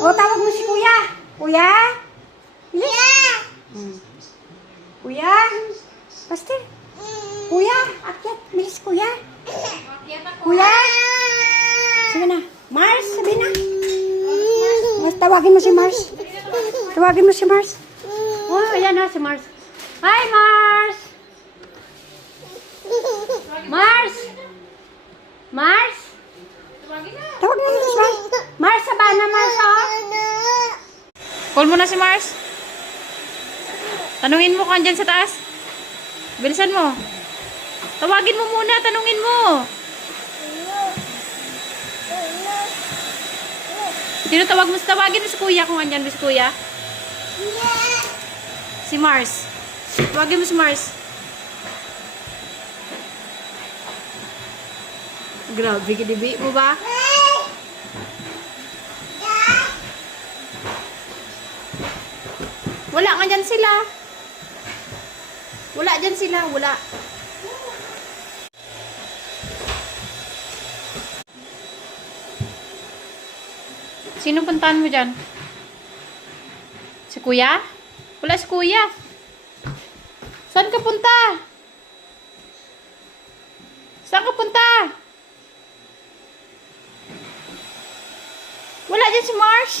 O, tawag mo si Kuya. Kuya? Bilis. Kuya? Pastor? Kuya? Akyat. Bilis, Kuya. Kuya? Sige na. Mars, sabi na. Mas tawagin mo si Mars. Tawagin mo si Mars. Oh, ayan na si Mars. Hi, Mars! Mars! Mars? Tawagin mo si Mars. Mars, sabana, Mars, oh. Call mo na si Mars. Tanungin mo kung andyan sa taas. Bilisan mo. Tawagin mo muna, tanungin mo. Sino tawag mo? Tawagin mo si Kuya kung andyan mo si Kuya. Si Mars. Tawagin mo si Mars. Grabe, kinibi mo ba? Wala nga dyan sila. Wala dyan sila. Wala. Sino puntahan mo dyan? Si Kuya? Wala si Kuya. Saan ka punta? Saan ka punta? Wala dyan si Mars.